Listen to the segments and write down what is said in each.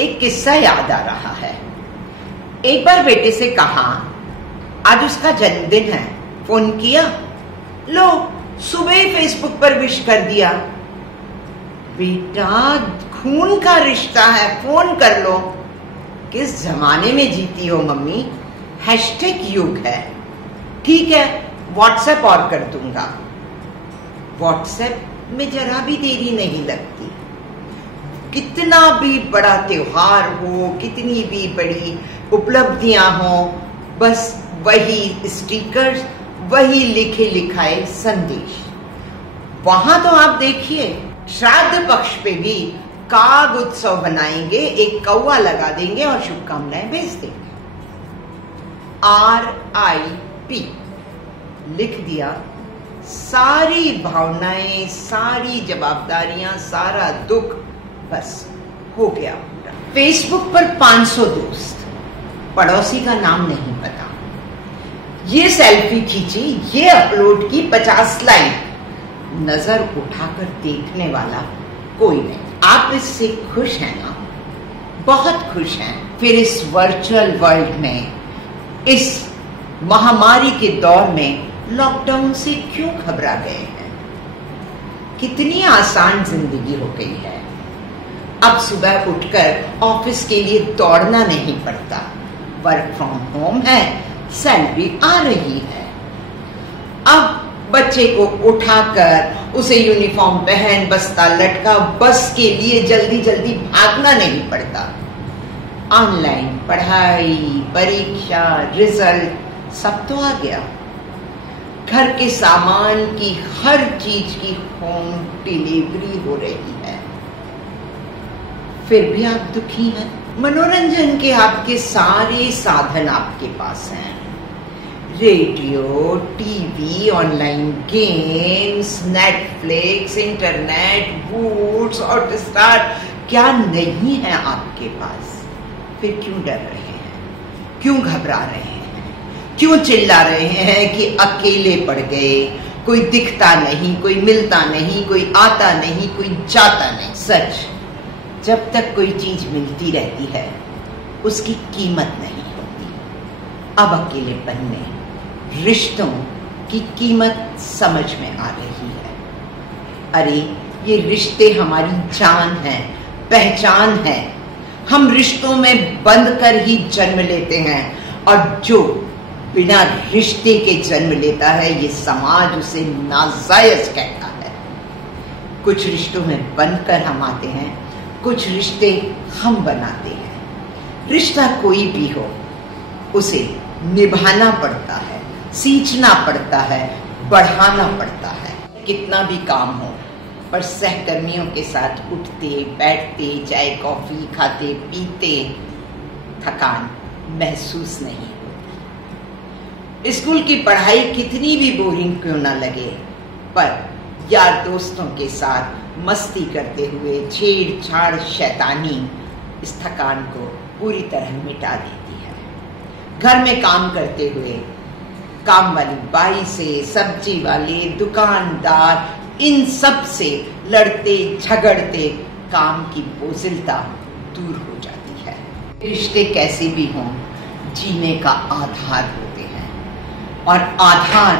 एक किस्सा याद आ रहा है। एक बार बेटे से कहा, आज उसका जन्मदिन है, फोन किया? लो, सुबह ही फेसबुक पर विश कर दिया। बेटा, खून का रिश्ता है, फोन कर लो। किस जमाने में जीती हो मम्मी? हैशटैग युग है। ठीक है, व्हाट्सएप और कर दूंगा। व्हाट्सएप में जरा भी देरी नहीं लगती। कितना भी बड़ा त्योहार हो, कितनी भी बड़ी उपलब्धियां हो, बस वही स्टिकर्स, वही लिखे लिखाए संदेश। वहां तो आप देखिए, श्राद्ध पक्ष पे भी काग उत्सव बनाएंगे, एक कौवा लगा देंगे और शुभकामनाएं भेज देंगे। RIP लिख दिया, सारी भावनाएं, सारी जवाबदारियां, सारा दुख बस हो गया पूरा। फेसबुक पर 500 दोस्त, पड़ोसी का नाम नहीं पता। ये सेल्फी खींची, ये अपलोड की, 50 लाइक, नजर उठाकर देखने वाला कोई नहीं। आप इससे खुश हैं ना? बहुत खुश हैं। फिर इस वर्चुअल वर्ल्ड में, इस महामारी के दौर में लॉकडाउन से क्यों घबरा गए हैं? कितनी आसान जिंदगी हो गई है। अब सुबह उठकर ऑफिस के लिए दौड़ना नहीं पड़ता। वर्क फ्रॉम होम है, सैलरी आ रही है। अब बच्चे को उठाकर उसे यूनिफॉर्म पहन, बस्ता लटका, बस के लिए जल्दी जल्दी भागना नहीं पड़ता। ऑनलाइन पढ़ाई, परीक्षा, रिजल्ट सब तो आ गया। घर के सामान की हर चीज की होम डिलीवरी हो रही है। फिर भी आप दुखी हैं। मनोरंजन के आपके सारे साधन आपके पास हैं। Radio, TV, online games, Netflix, internet, boots, Hotstar, क्या नहीं है आपके पास? फिर क्यों डर रहे हैं? क्यों घबरा रहे हैं? क्यों चिल्ला रहे हैं कि अकेले पड़ गए, कोई दिखता नहीं, कोई मिलता नहीं, कोई आता नहीं, कोई जाता नहीं? सच, जब तक कोई चीज मिलती रहती है उसकी कीमत नहीं होती। अब अकेलेपन में रिश्तों की कीमत समझ में आ रही है। अरे, ये रिश्ते हमारी जान है, पहचान है। हम रिश्तों में बंध कर ही जन्म लेते हैं, और जो बिना रिश्ते के जन्म लेता है, ये समाज उसे नाजायज कहता है। कुछ रिश्तों में बंधकर हम आते हैं, कुछ रिश्ते हम बनाते हैं। रिश्ता कोई भी हो, उसे निभाना पड़ता है, सींचना पड़ता है, बढ़ाना पड़ता है। कितना भी काम हो, पर सहकर्मियों के साथ उठते बैठते, चाय कॉफी खाते पीते थकान महसूस नहीं होती। स्कूल की पढ़ाई कितनी भी बोरिंग क्यों ना लगे, पर यार दोस्तों के साथ मस्ती करते हुए छेड़छाड़ शैतानी इस थकान को पूरी तरह मिटा देती है। घर में काम करते हुए काम वाली बाई से, सब्जी वाले, दुकानदार, इन सब से लड़ते झगड़ते काम की बोझिलता दूर हो जाती है। रिश्ते कैसे भी हों, जीने का आधार होते हैं, और आधार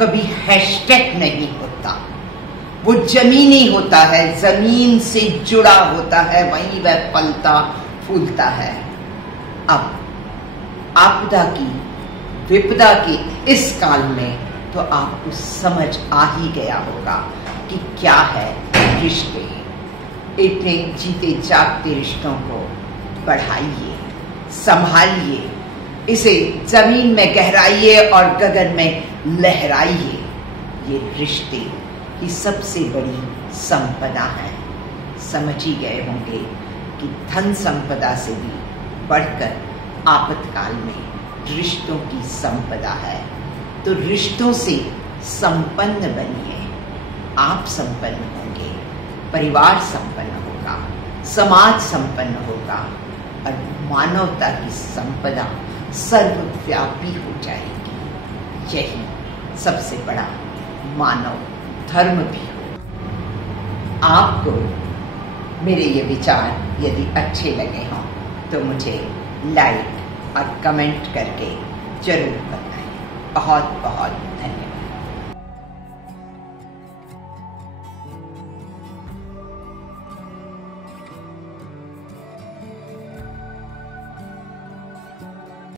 कभी हैशटैग नहीं होता। वो जमीनी होता है, जमीन से जुड़ा होता है, वहीं वह पलता फूलता है। अब आपदा की, विपदा की इस काल में तो आपको समझ आ ही गया होगा कि क्या है रिश्ते। इतने जीते जागते रिश्तों को बढ़ाइए, संभालिए, इसे जमीन में गहराइए और गगन में लहराइए। ये रिश्ते की सबसे बड़ी संपदा है। समझ ही गए होंगे कि धन संपदा से भी बढ़कर आपातकाल में रिश्तों की संपदा है। तो रिश्तों से संपन्न बनिए। आप संपन्न होंगे, परिवार संपन्न होगा, समाज संपन्न होगा, और मानवता की संपदा सर्वव्यापी हो जाएगी। यही सबसे बड़ा मानव धर्म भी हो। आपको मेरे ये विचार यदि अच्छे लगे हों तो मुझे लाइक और कमेंट करके जरूर बताएं। बहुत बहुत धन्यवाद।